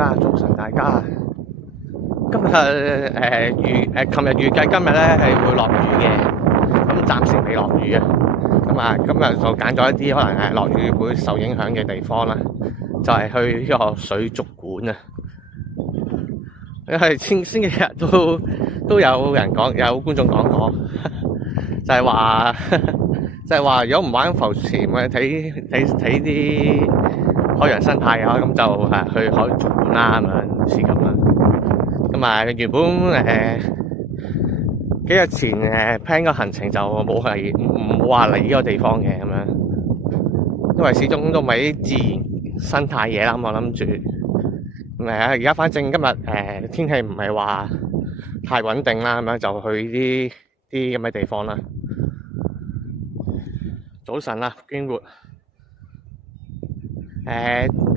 早晨大家。今日琴日預計今日咧係會落雨嘅，咁暫時未落雨啊。咁啊，今日就揀咗一啲可能係落雨會受影響嘅地方啦，就係去呢個水族館啊。因為星期日都有人講，有觀眾講過，就係話如果唔玩浮潛啊，睇啲海洋生態嘅話，咁就去海族館啦，咁樣似咁啦。咁啊，原本幾日前plan 個行程就冇話嚟呢個地方嘅咁樣，因為始終都唔係啲自然生態嘢啦。我諗住而家反正今日天氣唔係話太穩定啦，咁樣就去啲咁嘅地方啦。早晨啦，堅活。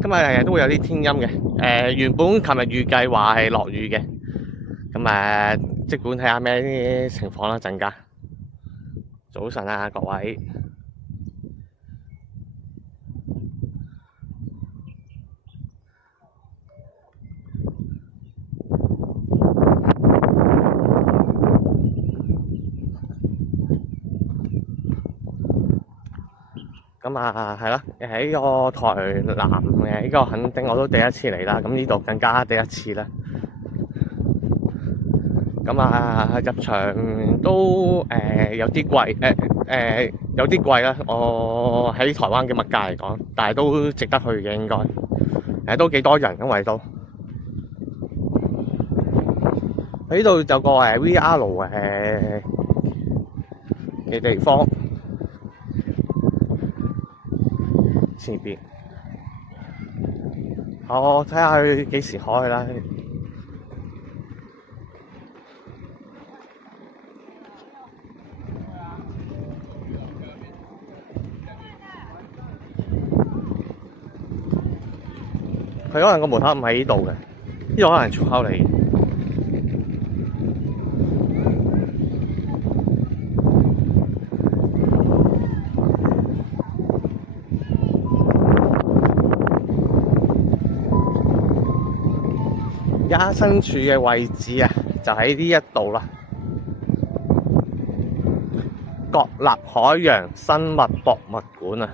今日都會有啲天陰嘅。原本琴日預計話係落雨嘅，咁即管睇下咩啲情況啦，陣間。早晨啊，各位。咁係啦，喺個台南嘅呢個墾丁我都第一次嚟啦，咁呢度更加第一次啦。咁入場都有啲貴，有啲貴啦。我喺台灣嘅物價嚟講，但係都值得去嘅應該。都幾多人，因為都喺呢度有個VR 嘅地方。前邊，我睇下佢幾時開啦。佢可能個門口唔喺呢度嘅，呢度可能係出口嚟嘅。而家身處嘅位置啊，就喺呢一度啦。國立海洋生物博物館啊，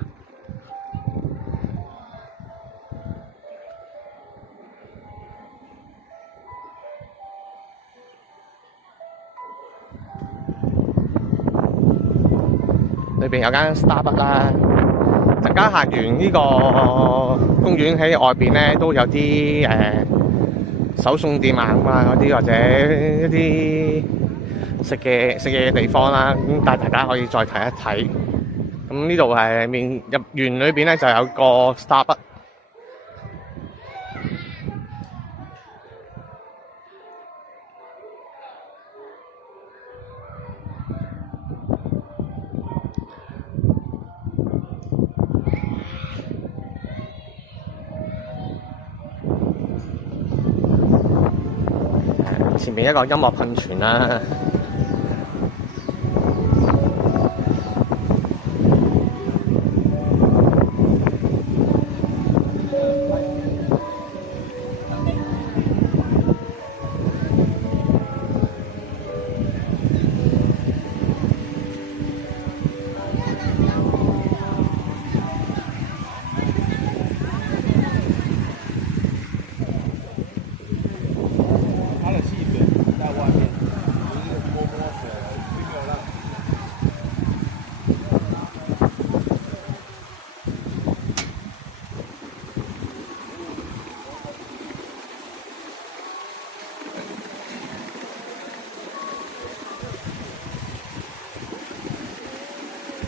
裏邊有間 Starbucks 啦。陣間行完呢個公園喺外邊咧，都有啲手送店啊嗰啲，或者一啲食嘢嘅地方啦，咁但係大家可以再睇一睇。咁呢度係入園裏邊咧就有個 Starbucks。前面一個音樂噴泉啦。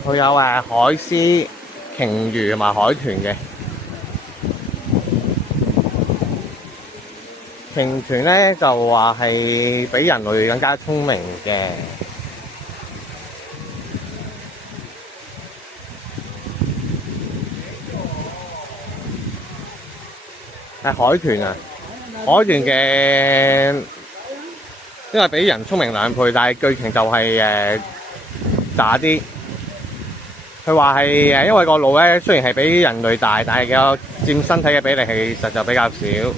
佢有海獅、鯨魚同埋海豚嘅。鯨豚咧就話係比人類更加聰明嘅。係海豚啊！海豚嘅因為比人聰明2倍，但係巨鯨就係渣啲。佢話係因為個腦咧雖然係比人類大，但係個佔身體嘅比例其實就比較少。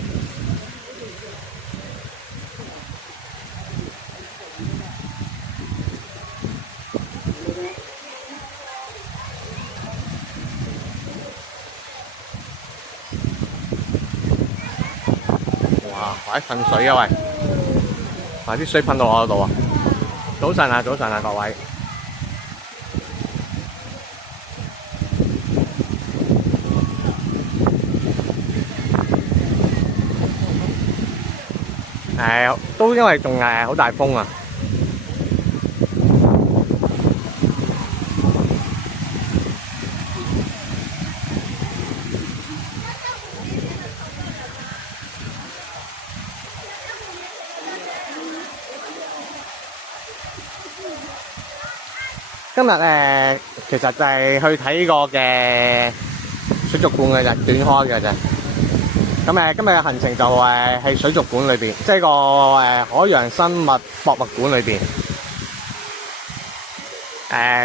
噴水啊喂！啲水噴到我度啊！早晨啊，早晨啊，各位。都因為仲好大風啊！今日其實就係去睇呢個嘅水族館嘅啫，短開嘅啫。咁今日嘅行程就係水族館裏邊，即係個海洋生物博物館裏邊。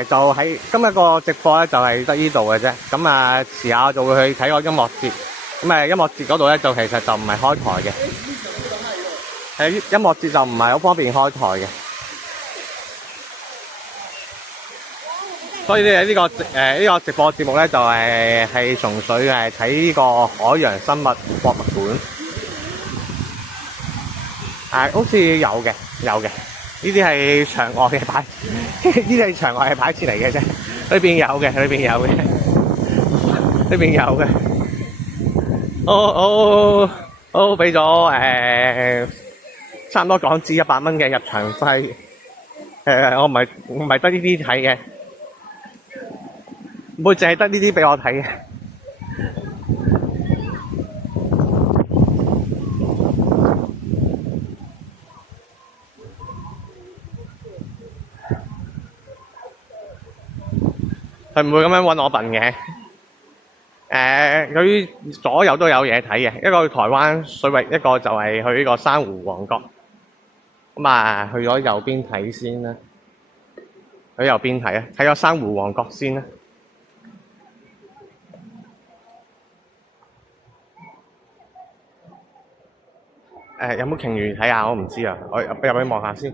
就喺今日個直播咧，就係得呢度嘅啫。咁遲下就會去睇個音樂節。咁音樂節嗰度咧，就其實就唔係開台嘅。音樂節就唔係好方便開台嘅。所以呢個直播節目咧，就係純粹係睇呢個海洋生物博物館。好似有嘅，呢啲係場外嘅擺，呢啲係場外嘅擺設嚟嘅啫。裏邊有嘅。我俾咗差唔多港紙100蚊嘅入場費。我唔係得呢啲睇嘅。唔會淨係得呢啲俾我睇嘅。佢唔會咁樣搵我笨嘅。佢左右都有嘢睇嘅，一個去台灣水域，一個就係去呢個珊瑚王國。咁去咗右邊睇先啦。去右邊睇啊，睇咗珊瑚王國先啦。有冇鯨魚睇下？我唔知啊，我入去望下先。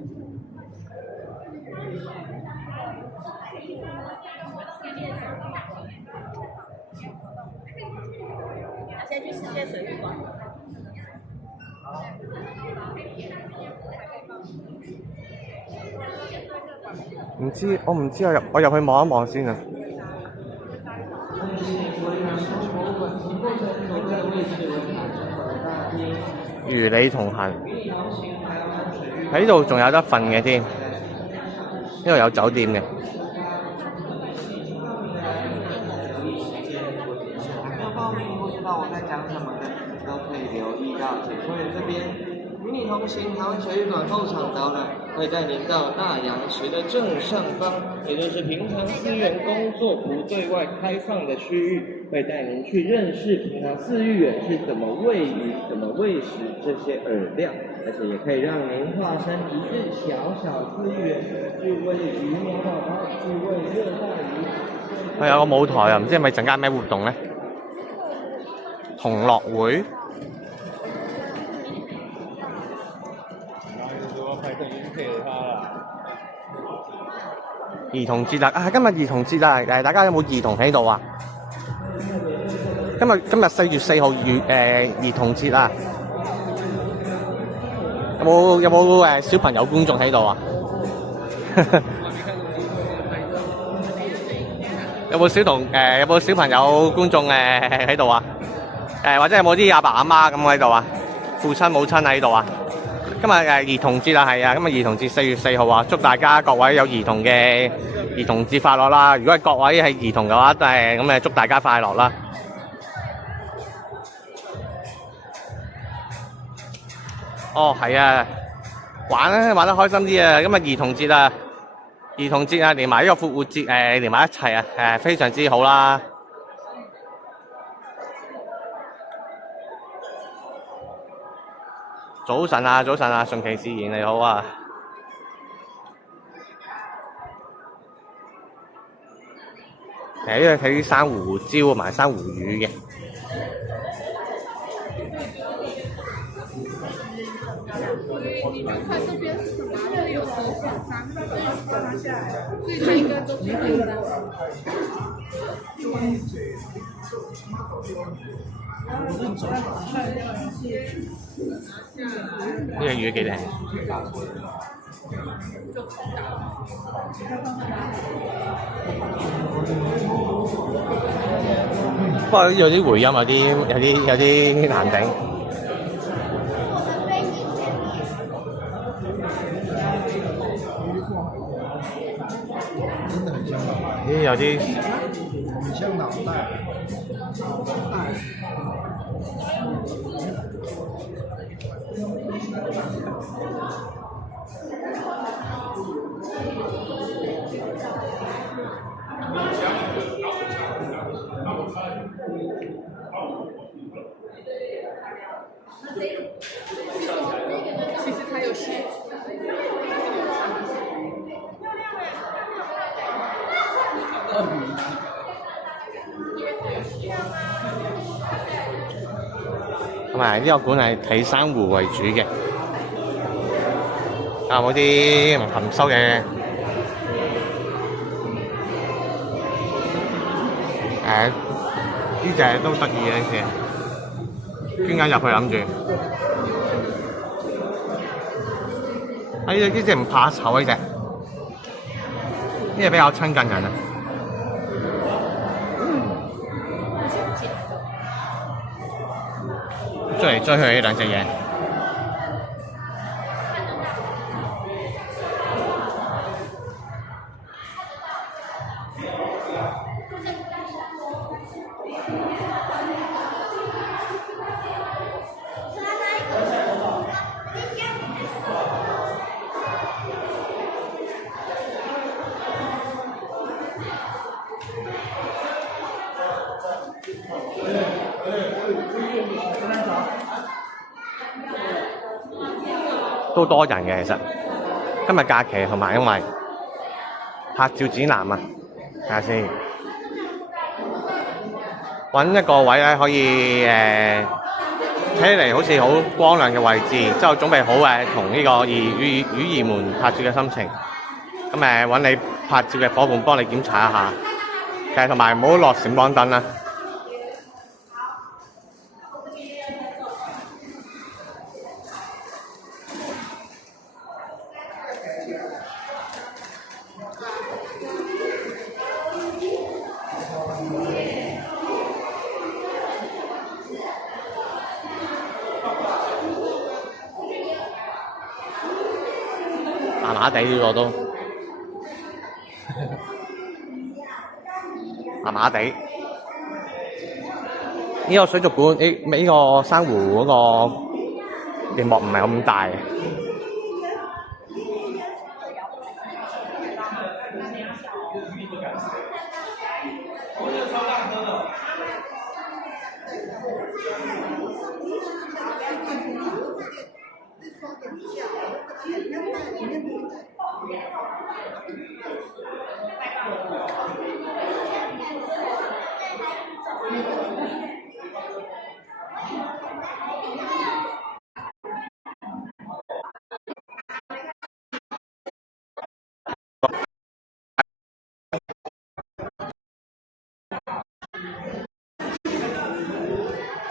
我唔知，我入去望一望先啊。與你同行，喺呢度仲有得瞓嘅添，呢度有酒店嘅。与你同行，台湾水域馆后场导览会带您到大洋池的正上方，也就是平常饲园工作不对外开放的区域，会带您去认识平常饲育员是怎么喂鱼、怎么喂食这些饵料，而且也可以让您化身一日小饲育员，去喂鱼苗宝宝，去喂热带鱼。佢有個舞台啊，唔知係咪陣間咩活動咧？同樂會。兒童節啊！今日兒童節啊！大家有冇兒童喺度啊？今日4月4號兒童節啊！有冇小朋友觀眾喺度啊？有冇小朋友觀眾喺度啊？或者有冇啲阿爸阿媽咁喺度啊？父親母親喺度啊？今日兒童節啊，係啊！今日兒童節4月4號啊，祝大家各位有兒童嘅兒童節快樂啦！如果係各位係兒童嘅話，咁祝大家快樂啦！哦，係啊，玩得開心啲啊！今日兒童節啊，連埋呢個復活節連埋一齊啊，非常之好啦！早晨啊，順其自然你好啊！呢度睇啲珊瑚礁同埋珊瑚魚嘅。你们看这边是什么？是有手指上，拿下来，所以每个都是一个的。然后呢隻魚幾靚。不過有啲回音，有啲難頂。咦，有啲很像腦袋。其实它有血。同埋呢個館係睇珊瑚為主嘅，有冇啲含羞嘅呢隻都得意嘅呢隻，捐緊入去諗住。呢隻唔怕醜呢隻，呢隻比較親近人啊。追嚟追去呢兩隻嘢，都多人嘅其實。今日假期同埋因為拍照展覽啊，睇下先，揾一個位咧可以睇起嚟好似好光亮嘅位置，之後準備好同呢個魚兒們拍照嘅心情。咁揾你拍照嘅伙伴幫你檢查一下，其實同埋唔好落閃光燈啦。麻麻地呢個都麻麻地。呢個水族館呢個珊瑚嗰個熒幕唔係咁大。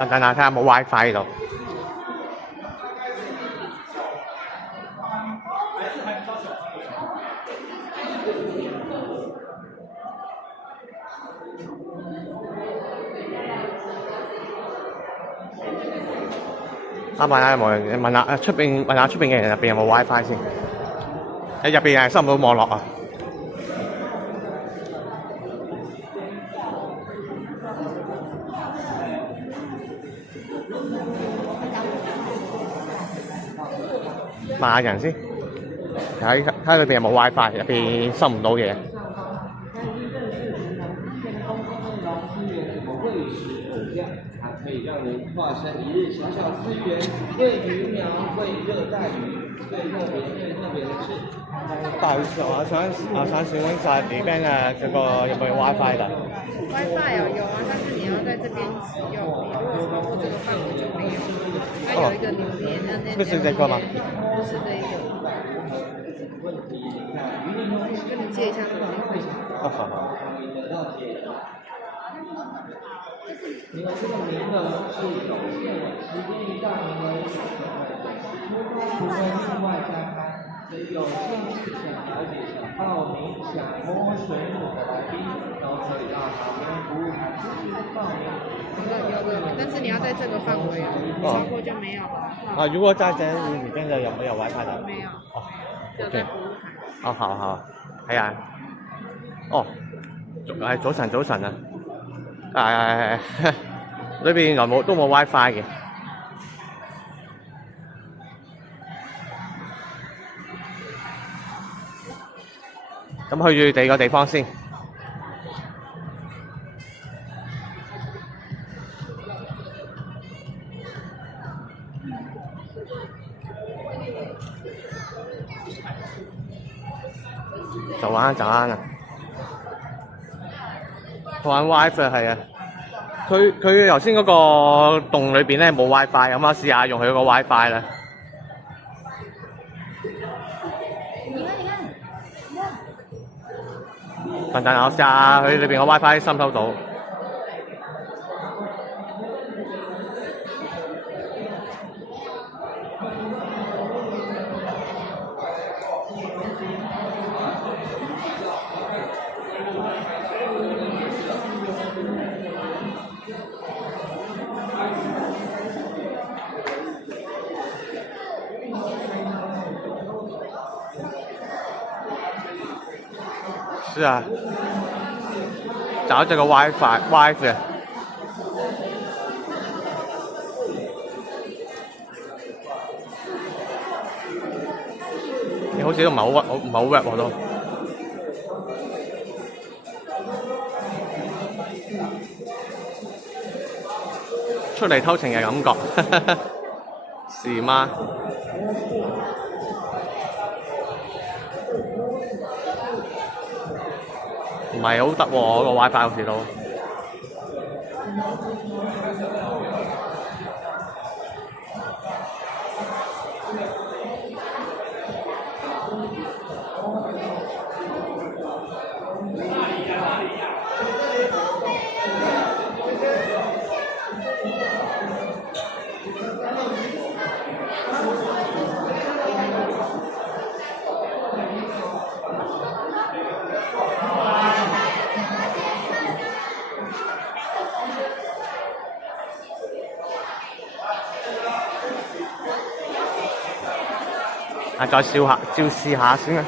等下睇下冇 WiFi 喺度。問下出邊嘅人入邊有冇 WiFi 先？喺入邊係收唔到網絡啊！問下人先，睇裏邊有冇 WiFi， 入邊收唔到嘢。可以让您化身一日小小资源，喂鱼苗，喂热带鱼，最特別的是。不好意思，我想詢問一下呢邊這個有沒有 WiFi 的 ？WiFi 有啊，但是你要在這邊使用，你如果超過這個範圍就沒有。它有一個留言，那是這個嗎？不是這一個。我跟你借一下這個電話。好。因为这个名额是有限的，时间一到，您的除非另外加开，所以有兴趣想了解、想报名、想摸水母的来宾，都可以到旁边服务台咨询报名。但是你要在这个範圍哦，超過就沒有了。啊，如果齋井裏邊就有冇有 WiFi 的？沒有，哦只有在服務台。哦，好好，係啊。哦，早晨啊！裏邊原來都冇 WiFi 嘅。咁去第二個地方先。就玩啊！玩 WiFi 係啊，佢頭先嗰個洞裏邊咧冇 WiFi，咁我試下用佢個 WiFi 啦。等我試下佢裏邊個 WiFi 收唔收到。是啊，找這個 WiFi。你好似都唔係好 work 喎都。出嚟偷情嘅感覺，是嗎？唔係好得喎，我個 WiFi 好似都。再照試下先啦。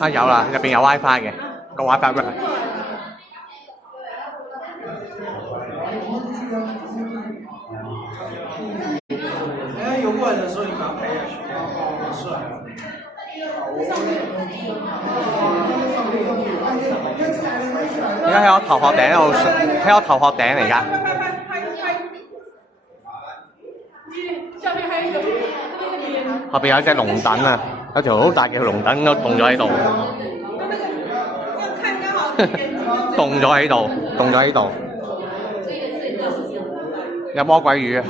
啊有啦，入邊有 WiFi 嘅，個 WiFi work。游过来的时候，你把它拍下去，是。而家喺我頭殼頂度，喺我頭殼頂嚟㗎。後邊有隻龍躉啊，有條好大嘅龍躉都凍咗喺度。凍咗喺度。有魔鬼魚啊！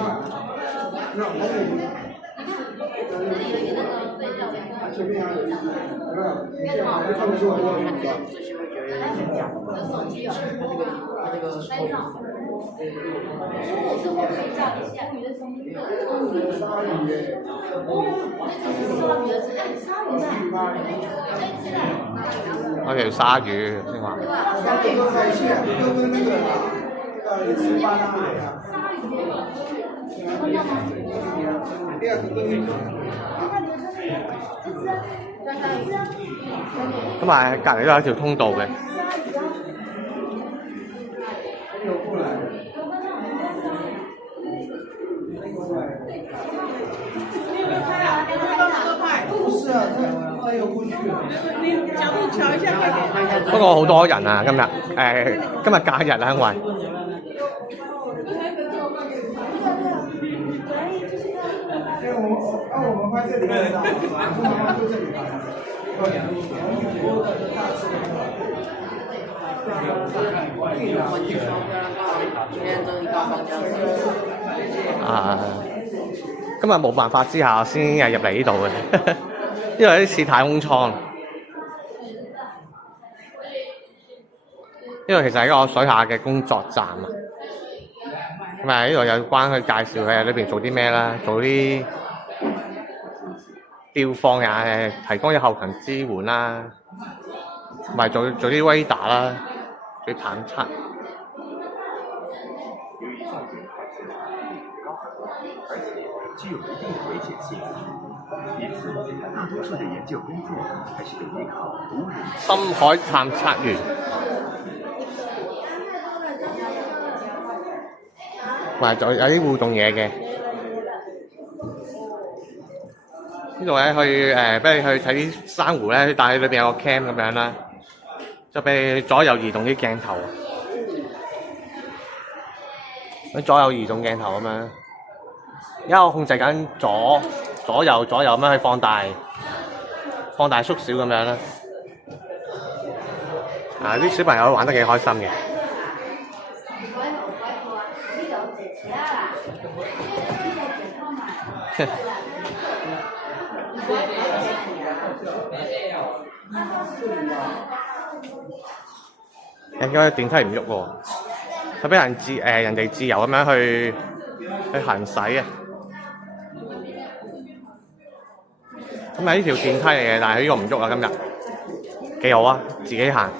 嗰條鯊魚先話。咁啊，隔離都有一條通道嘅。有过来。不是啊，他有过去了。你角度瞧一下，快点。不過好多人啊，今日今日假日啊，因為我们拍这里面，妈妈就这里拍。今日冇辦法之下先係入嚟呢度嘅，因為啲似太空艙。因為其實係一個水下嘅工作站啊，咁啊呢度有關佢介紹佢喺裏邊做啲咩啦，做啲吊放呀，提供啲後勤支援啦，同埋做啲 radar 啦，做啲探測。具有一定的危险性，因此大多数的研究工作还是得依靠无人。深海探測員，同埋就有啲互動嘢嘅。呢度咧去俾你去睇啲珊瑚咧，但係裏邊有個 cam 咁樣啦，就俾你左右移動啲鏡頭，左右移動鏡頭咁樣。而家我控制緊左右咁樣去放大縮小咁樣啦。啲小朋友玩得幾開心嘅。應該電梯唔喐喎，佢俾人哋自由咁樣去行駛啊！咁係呢條電梯嚟嘅，但係呢個唔喐啊！今日幾好啊，自己行。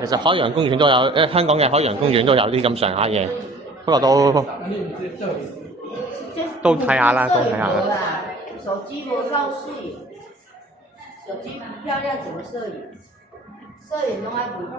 其實海洋公園都有，香港嘅海洋公園都有啲咁上下嘢，不過都睇下啦，都睇下啦。手機不夠水，手機不漂亮怎麼攝影？攝影攏愛美觀。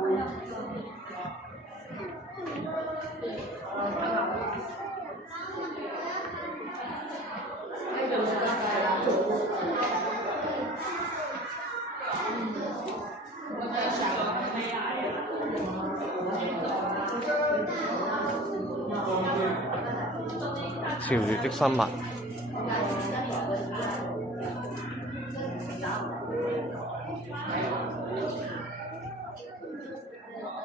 潮月的生物。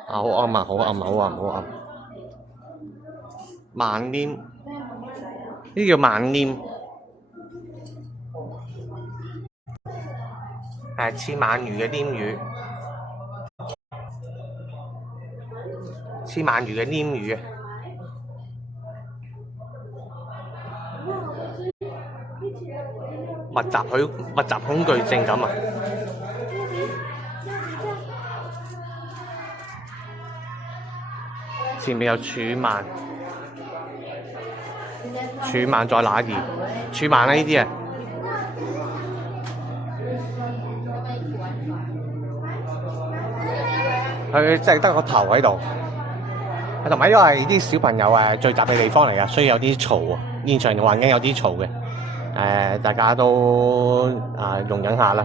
好暗啊！好暗，好暗，好暗。萬黏，呢啲叫萬黏，似鰻魚嘅黏魚，似鰻魚嘅黏魚啊！密集恐懼症咁啊！前面有柱鰻，柱鰻在哪兒？柱鰻啊呢啲啊！佢真係得個頭喺度，同埋因為啲小朋友聚集嘅地方嚟㗎，所以有啲嘈啊，現場環境有啲嘈嘅。大家都容忍下啦。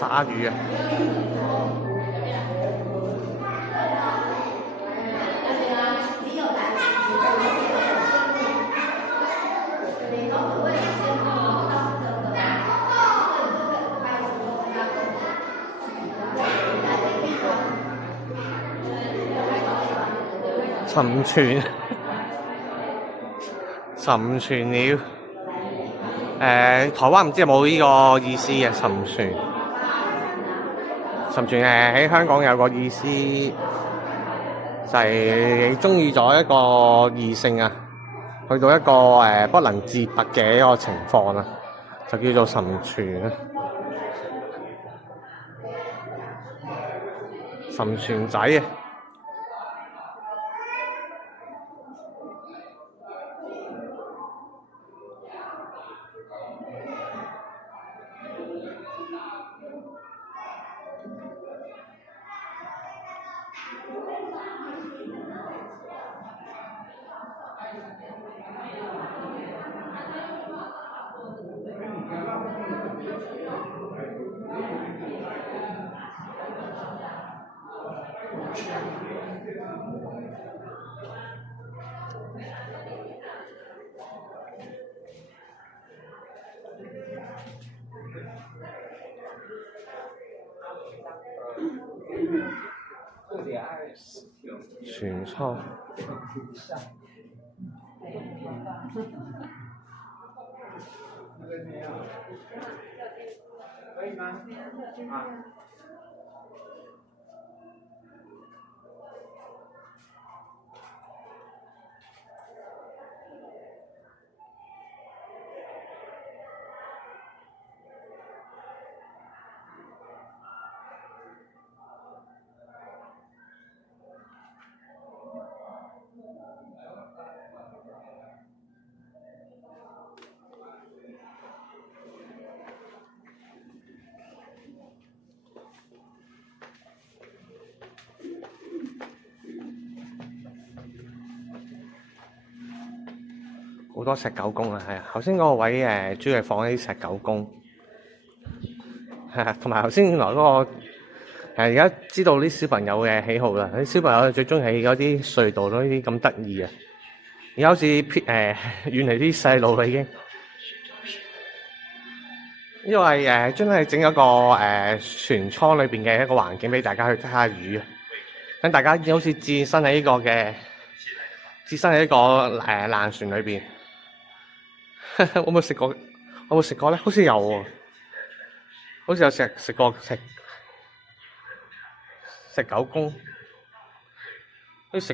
鯊魚啊！沉船，沉船了。台灣唔知有冇呢個意思嘅沉船。沉船喺香港有個意思，就係你中意咗一個異性啊，去到一個不能自拔嘅一個情況啊，就叫做沉船啊。沉船仔啊！船艙。可以吗？啊。好多石狗公啊，係啊！頭先嗰個位主要係放啲石狗公，係啊，同埋頭先原來嗰個而家知道啲小朋友嘅喜好啦，啲小朋友最中意嗰啲隧道嗰啲咁得意啊！而家好似遠離啲細路啦已經，因為專係整一個船艙裏邊嘅一個環境俾大家去睇下魚啊，等大家好似置身喺呢個爛船裏邊。我冇食過，我冇食過咧，好似有喎，好似有食過食狗公，好似食